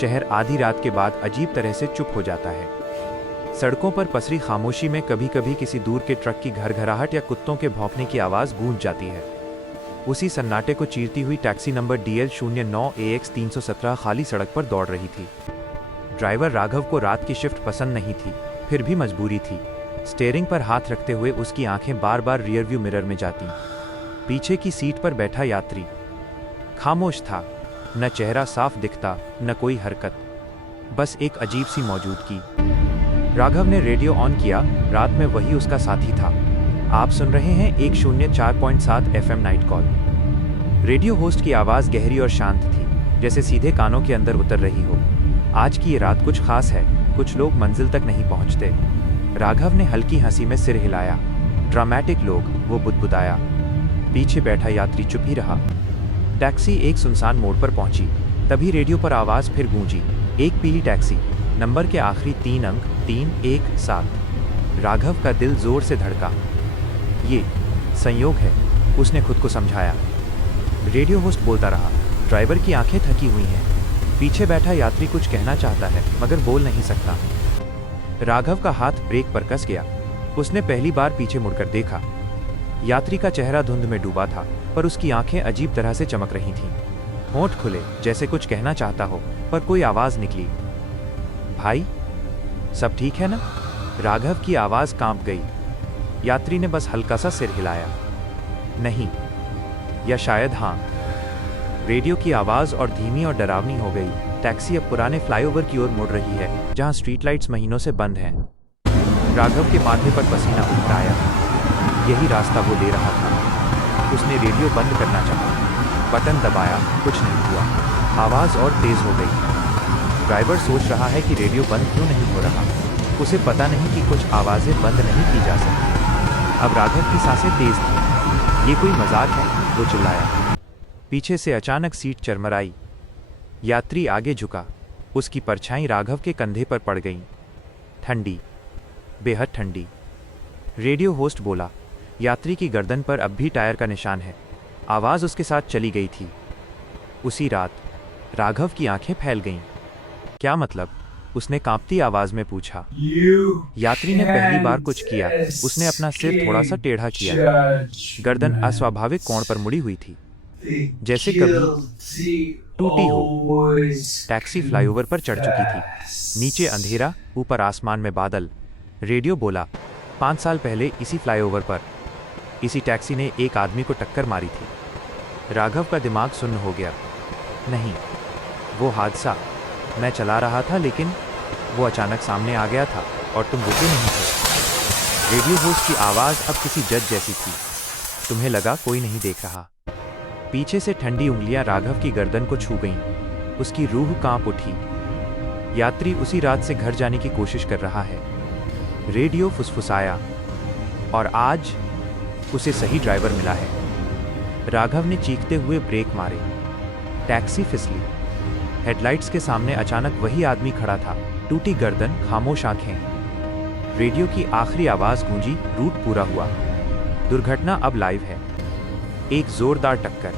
शहर आधी रात के बाद अजीब तरह से चुप हो जाता है। सड़कों पर पसरी खामोशी में कभी कभी किसी दूर के ट्रक की घरघराहट या कुत्तों के भौंकने की आवाज़ गूंज जाती है। उसी सन्नाटे को चीरती हुई टैक्सी नंबर DL09AX317 खाली सड़क पर दौड़ रही थी। ड्राइवर राघव को रात की शिफ्ट पसंद नहीं थी, फिर भी मजबूरी थी। स्टीयरिंग पर हाथ रखते हुए उसकी आंखें बार बार रियरव्यू मिरर में जाती। पीछे की सीट पर बैठा यात्री खामोश था, न चेहरा साफ दिखता, न कोई हरकत, बस एक अजीब सी मौजूदगी। राघव ने रेडियो ऑन किया। रात में वही उसका साथी था। आप सुन रहे हैं 104.7 FM night call. Radio host की आवाज़ गहरी और शांत थी, जैसे सीधे कानों के अंदर उतर रही हो। आज की ये रात कुछ खास है, कुछ लोग मंजिल तक नहीं पहुंचते। राघव ने हल्की हंसी में सिर हिलाया। ड्रामेटिक लोग, वो बुदबुदाया। पीछे बैठा यात्री चुप ही रहा। टैक्सी एक सुनसान मोड़ पर पहुंची। तभी रेडियो पर आवाज़ फिर गूंजी। एक पीली टैक्सी, नंबर के आखिरी 3 अंक 317। राघव का दिल जोर से धड़का। ये संयोग है, उसने खुद को समझाया। रेडियो होस्ट बोलता रहा। ड्राइवर की आंखें थकी हुई हैं। पीछे बैठा यात्री कुछ कहना चाहता है मगर बोल नहीं सकता। राघव का हाथ ब्रेक पर कस गया। उसने पहली बार पीछे मुड़कर देखा। यात्री का चेहरा धुंध में डूबा था, पर उसकी आंखें अजीब तरह से चमक रही थीं। होंठ खुले, जैसे कुछ कहना चाहता हो, पर कोई आवाज निकली। भाई, सब ठीक है ना? राघव की आवाज कांप गई। यात्री ने बस हल्का सा सिर हिलाया। नहीं, या शायद हाँ। रेडियो की आवाज और धीमी और डरावनी हो गई। टैक्सी अब पुराने फ्लाईओवर की ओर मुड़ रही है, जहां स्ट्रीट लाइट्स महीनों से बंद हैं। राघव के माथे पर पसीना उतर आया। यही रास्ता वो ले रहा था। उसने रेडियो बंद करना चाहा, बटन दबाया, कुछ नहीं हुआ। आवाज और तेज हो गई। ड्राइवर सोच रहा है कि रेडियो बंद क्यों नहीं हो रहा। उसे पता नहीं कि कुछ आवाजें बंद नहीं की जा सकती। अब राघव की सांसें तेज थीं। ये कोई मजाक है? वो चिल्लाया। पीछे से अचानक सीट चरमराई। यात्री आगे झुका। उसकी परछाई राघव के कंधे पर पड़ गई। ठंडी, बेहद ठंडी। रेडियो होस्ट बोला। यात्री की गर्दन पर अब भी टायर का निशान है। आवाज उसके साथ चली गई थी। उसी रात राघव की आंखें फैल गईं। क्या मतलब? उसने कांपती आवाज में पूछा। यात्री ने पहली बार कुछ किया। उसने अपना सिर थोड़ा सा टेढ़ा किया। गर्दन अस्वाभाविक कोण पर मुड़ी हुई थी, जैसे कभी टूटी हो। टैक्सी फ्लाईओवर पर चढ़ चुकी थी। नीचे अंधेरा, ऊपर आसमान में बादल। रेडियो बोला। 5 साल पहले इसी फ्लाईओवर पर इसी टैक्सी ने एक आदमी को टक्कर मारी थी। राघव का दिमाग सुन्न हो गया। नहीं, वो हादसा मैं चला रहा था, लेकिन वो अचानक सामने आ गया था और तुम रुके नहीं थे। रेडियो होस्ट की आवाज़ अब किसी जज जैसी थी। तुम्हें लगा कोई नहीं देख रहा। पीछे से ठंडी उंगलियां राघव की गर्दन को छू गईं। उसकी रूह कांप उठी। यात्री उसी रात से घर जाने की कोशिश कर रहा है। रेडियो फुसफुसाया। और आज उसे सही ड्राइवर मिला है। राघव ने चीखते हुए ब्रेक मारे। टैक्सी फिसली। हेडलाइट्स के सामने अचानक वही आदमी खड़ा था। टूटी गर्दन, खामोश आंखें। रेडियो की आखिरी आवाज गूंजी। रूट पूरा हुआ। दुर्घटना अब लाइव है। एक जोरदार टक्कर,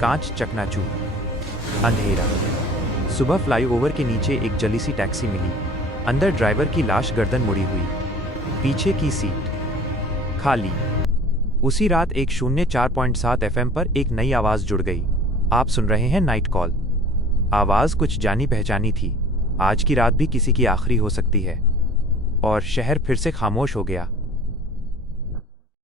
कांच चकनाचूर। अंधेरा। सुबह फ्लाईओवर के नीचे एक जली सी टैक्सी मिली। अंदर ड्राइवर की लाश, गर्दन मुड़ी हुई। पीछे की सीट खाली। उसी रात 104.7 FM पर एक नई आवाज जुड़ गई। आप सुन रहे हैं नाइट कॉल। आवाज कुछ जानी पहचानी थी। आज की रात भी किसी की आखिरी हो सकती है। और शहर फिर से खामोश हो गया।